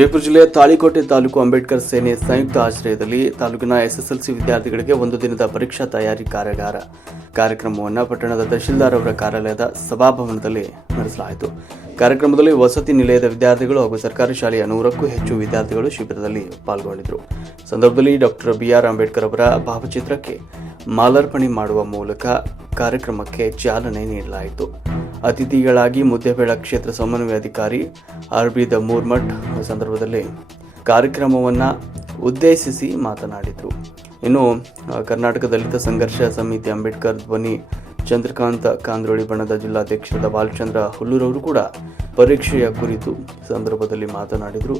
ವಿಜಯಪುರ ಜಿಲ್ಲೆಯ ತಾಳಿಕೋಟೆ ತಾಲೂಕು ಅಂಬೇಡ್ಕರ್ ಸೇನೆ ಸಂಯುಕ್ತ ಆಶ್ರಯದಲ್ಲಿ ತಾಲೂಕಿನ ಎಸ್ಎಸ್ಎಲ್ಸಿ ವಿದ್ಯಾರ್ಥಿಗಳಿಗೆ ಒಂದು ದಿನದ ಪರೀಕ್ಷಾ ತಯಾರಿ ಕಾರ್ಯಕ್ರಮವನ್ನು ಪಟ್ಟಣದ ತಹಶೀಲ್ದಾರ್ ಅವರ ಕಾರ್ಯಾಲಯದ ಸಭಾಭವನದಲ್ಲಿ ನಡೆಸಲಾಯಿತು. ಕಾರ್ಯಕ್ರಮದಲ್ಲಿ ವಸತಿ ನಿಲಯದ ವಿದ್ಯಾರ್ಥಿಗಳು ಹಾಗೂ ಸರ್ಕಾರಿ ಶಾಲೆಯ 100ಕ್ಕೂ ಹೆಚ್ಚು ವಿದ್ಯಾರ್ಥಿಗಳು ಶಿಬಿರದಲ್ಲಿ ಪಾಲ್ಗೊಂಡಿದ್ದರು. ಸಂದರ್ಭದಲ್ಲಿ ಡಾಕ್ಟರ್ BR ಅಂಬೇಡ್ಕರ್ ಅವರ ಭಾವಚಿತ್ರಕ್ಕೆ ಮಾಲಾರ್ಪಣೆ ಮಾಡುವ ಮೂಲಕ ಕಾರ್ಯಕ್ರಮಕ್ಕೆ ಚಾಲನೆ ನೀಡಲಾಯಿತು. ಅತಿಥಿಗಳಾಗಿ ಮುದ್ದೇಬೇಳ ಕ್ಷೇತ್ರ ಸಮನ್ವಯಾಧಿಕಾರಿ RB ಮೂರ್ಮಠ್ ಸಂದರ್ಭದಲ್ಲಿ ಕಾರ್ಯಕ್ರಮವನ್ನು ಉದ್ದೇಶಿಸಿ ಮಾತನಾಡಿದರು. ಇನ್ನು ಕರ್ನಾಟಕ ದಲಿತ ಸಂಘರ್ಷ ಸಮಿತಿ ಅಂಬೇಡ್ಕರ್ ಧ್ವನಿ ಚಂದ್ರಕಾಂತ್ ಕಾಂದ್ರೋಳಿ ಬಣದ ಜಿಲ್ಲಾಧ್ಯಕ್ಷರಾದ ಬಾಲಚಂದ್ರ ಹುಲ್ಲೂರವರು ಕೂಡ ಪರೀಕ್ಷೆಯ ಕುರಿತು ಸಂದರ್ಭದಲ್ಲಿ ಮಾತನಾಡಿದರು.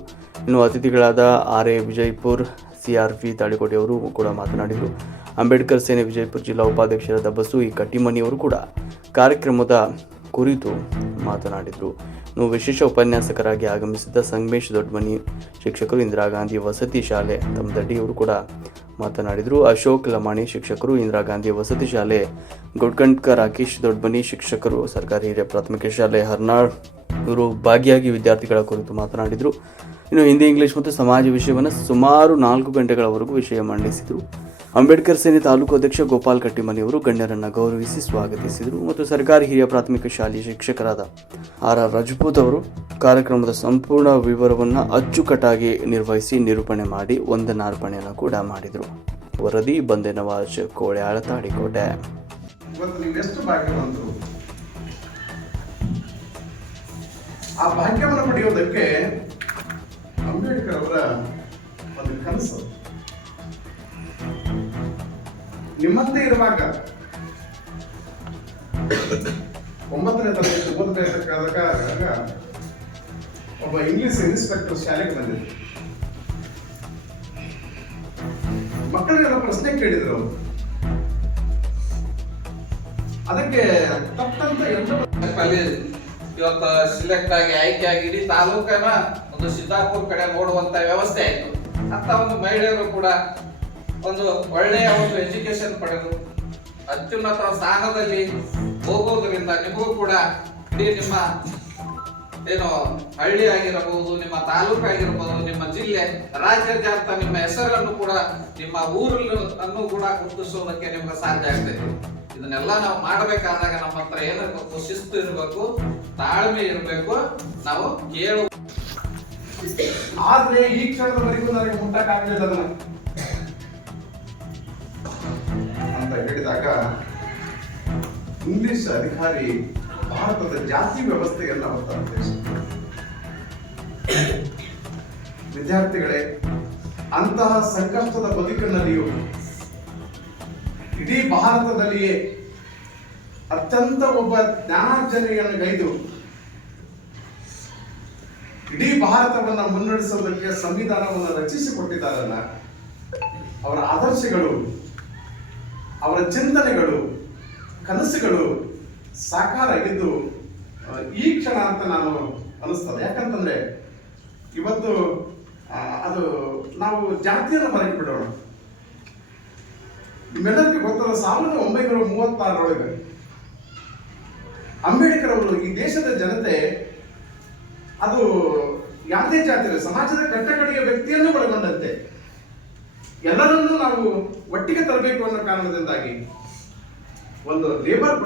ಇನ್ನು ಅತಿಥಿಗಳಾದ RA ವಿಜಯಪುರ್, CRP ತಾಳಿಕೋಟೆಯವರು ಕೂಡ ಮಾತನಾಡಿದರು. ಅಂಬೇಡ್ಕರ್ ಸೇನೆ ವಿಜಯಪುರ ಜಿಲ್ಲಾ ಉಪಾಧ್ಯಕ್ಷರಾದ ಬಸು ಕಟ್ಟಿಮನಿಯವರು ಕೂಡ ಕಾರ್ಯಕ್ರಮದ ಕುರಿತು ಮಾತನಾಡಿದರು. ವಿಶೇಷ ಉಪನ್ಯಾಸಕರಾಗಿ ಆಗಮಿಸಿದ್ದ ಸಂಗಮೇಶ್ ದೊಡ್ಡಮನಿ ಶಿಕ್ಷಕರು, ಇಂದಿರಾ ಗಾಂಧಿ ವಸತಿ ಶಾಲೆ ತಮ್ಮದಡ್ಡಿಯವರು ಕೂಡ ಮಾತನಾಡಿದರು. ಅಶೋಕ್ ಲಮಾಣಿ ಶಿಕ್ಷಕರು, ಇಂದಿರಾ ಗಾಂಧಿ ವಸತಿ ಶಾಲೆ ಗುಡ್ಕಂಡ್ಕ, ರಾಕೇಶ್ ದೊಡ್ಡಮನಿ ಶಿಕ್ಷಕರು, ಸರ್ಕಾರಿ ಹಿರಿಯ ಪ್ರಾಥಮಿಕ ಶಾಲೆ ಹರ್ನಾಳ್ ಇವರು ಭಾಗಿಯಾಗಿ ವಿದ್ಯಾರ್ಥಿಗಳ ಕುರಿತು ಮಾತನಾಡಿದರು. ಇನ್ನು ಹಿಂದಿ, ಇಂಗ್ಲಿಷ್ ಮತ್ತು ಸಮಾಜ ವಿಷಯವನ್ನು ಸುಮಾರು 4 ಗಂಟೆಗಳವರೆಗೂ ವಿಷಯ ಮಂಡಿಸಿದರು. ಅಂಬೇಡ್ಕರ್ ಸೇನೆ ತಾಲೂಕು ಅಧ್ಯಕ್ಷ ಗೋಪಾಲ್ ಕಟ್ಟಿಮನಿಯವರು ಗಣ್ಯರನ್ನು ಗೌರವಿಸಿ ಸ್ವಾಗತಿಸಿದರು ಮತ್ತು ಸರ್ಕಾರಿ ಹಿರಿಯ ಪ್ರಾಥಮಿಕ ಶಾಲೆಯ ಶಿಕ್ಷಕರಾದ RR ರಜಪೂತ್ ಅವರು ಕಾರ್ಯಕ್ರಮದ ಸಂಪೂರ್ಣ ವಿವರವನ್ನು ಅಚ್ಚುಕಟ್ಟಾಗಿ ನಿರ್ವಹಿಸಿ ನಿರೂಪಣೆ ಮಾಡಿ ವಂದನಾರ್ಪಣೆಯನ್ನು ಕೂಡ ಮಾಡಿದರು. ವರದಿ ಬಂದೆ ನವಾಜ್, ಕೋಳ್ಯಾಳ, ತಾಳಿಕೋಟೆ. ಆ ಭಾಗ್ಯವನ್ನು ಪಡೆಯುವುದಕ್ಕೆ ಅಂಬೇಡ್ಕರ್ ಅವರ ಒಂದು ಕನಸು ನಿಮ್ಮಂತೆ ಇರುವಾಗ 9ನೇ ತರಗತಿ ಓದಬೇಕಾದಾಗ ಒಬ್ಬ ಇಂಗ್ಲಿಷ್ ಇನ್ಸ್ಪೆಕ್ಟರ್ ಶಾಲೆಗೆ ಬಂದಿದ್ರು. ಮಕ್ಕಳಿಗೆಲ್ಲ ಪ್ರಶ್ನೆ ಕೇಳಿದ್ರು. ಅದಕ್ಕೆ ತಪ್ಪಂತ ಇವತ್ತು ಸಿಲೆಕ್ಟ್ ಆಗಿ ಆಯ್ಕೆಯಾಗಿ ಇಡೀ ತಾಲೂಕನ ಒಂದು ಸಿದ್ದಾಪುರ ಕಡೆ ನೋಡುವಂತ ವ್ಯವಸ್ಥೆ ಆಯ್ತು. ಅಂತ ಒಂದು ಮಹಿಳೆಯರು ಕೂಡ ಒಂದು ಒಳ್ಳೆಯ ಒಂದು ಎಜುಕೇಶನ್ ಪಡೆದು ಅತ್ಯುನ್ನತ ಸ್ಥಾನದಲ್ಲಿ ಹೋಗೋದ್ರಿಂದ ನಿಮಗೂ ಕೂಡ ಇಡೀ ನಿಮ್ಮ ಏನು ಹಳ್ಳಿ ಆಗಿರಬಹುದು, ನಿಮ್ಮ ತಾಲೂಕು ಆಗಿರಬಹುದು, ನಿಮ್ಮ ಜಿಲ್ಲೆ, ರಾಜ್ಯಾದ್ಯಂತ ನಿಮ್ಮ ಹೆಸರನ್ನು ಕೂಡ ನಿಮ್ಮ ಊರನ್ನು ಕೂಡ ಗುರುತಿಸೋದಕ್ಕೆ ನಿಮ್ಗೆ ಸಾಧ್ಯ ಆಗ್ತದೆ. ಇದನ್ನೆಲ್ಲ ನಾವು ಮಾಡಬೇಕಾದಾಗ ನಮ್ಮ ಹತ್ರ ಏನಿರ್ಬೇಕು, ಶಿಸ್ತು ಇರಬೇಕು, ತಾಳ್ಮೆ ಇರಬೇಕು, ನಾವು ಕೇಳು. ಆದ್ರೆ ಈ ಕ್ಷಣದವರೆಗೂ ನನಗೆ ಮುಟ್ಟಕ್ಕಾಗಲಿಲ್ಲ ಅಂತ ಹೇಳಿದಾಗ ಇಂಗ್ಲಿಷ್ ಅಧಿಕಾರಿ ಭಾರತದ ಜಾತಿ ವ್ಯವಸ್ಥೆಯನ್ನು ಅವತರಿಸಿದರು. ವಿದ್ಯಾರ್ಥಿಗಳೇ, ಅಂತಹ ಸಂಕಷ್ಟದ ಬದುಕಿನಲ್ಲಿಯೂ ಇಡೀ ಭಾರತದಲ್ಲಿಯೇ ಅತ್ಯಂತ ಒಬ್ಬ ಜ್ಞಾನಾರ್ಜನೆಯನ್ನು ಗೈದು ಇಡೀ ಭಾರತವನ್ನು ಮುನ್ನಡೆಸುವುದಕ್ಕೆ ಸಂವಿಧಾನವನ್ನು ರಚಿಸಿಕೊಟ್ಟಿದ್ದಾರಲ್ಲ, ಅವರ ಆದರ್ಶಗಳು, ಅವರ ಚಿಂತನೆಗಳು, ಕನಸುಗಳು ಸಾಕಾರ ಆಗಿದ್ದು ಈ ಕ್ಷಣ ಅಂತ ನಾನು ಅನಿಸ್ತದೆ. ಯಾಕಂತಂದ್ರೆ ಇವತ್ತು ಅದು ನಾವು ಜಾತಿಯನ್ನು ಹೊರಗೆ ಬಿಡೋಣ. ನಿಮ್ಮೆಲ್ಲರಿಗೂ ಗೊತ್ತದ 1936 ಅಂಬೇಡ್ಕರ್ ಅವರು ಈ ದೇಶದ ಜನತೆ ಅದು ಯಾವುದೇ ಜಾತಿ ಸಮಾಜದ ಕಟ್ಟಕಡೆಯ ವ್ಯಕ್ತಿಯನ್ನು ಒಳಗೊಂಡಂತೆ ಎಲ್ಲರನ್ನೂ ನಾವು ಒಟ್ಟಿಗೆ ತರಬೇಕು ಅನ್ನೋ ಕಾರಣದಿಂದಾಗಿ ಒಂದು ಲೇಬರ್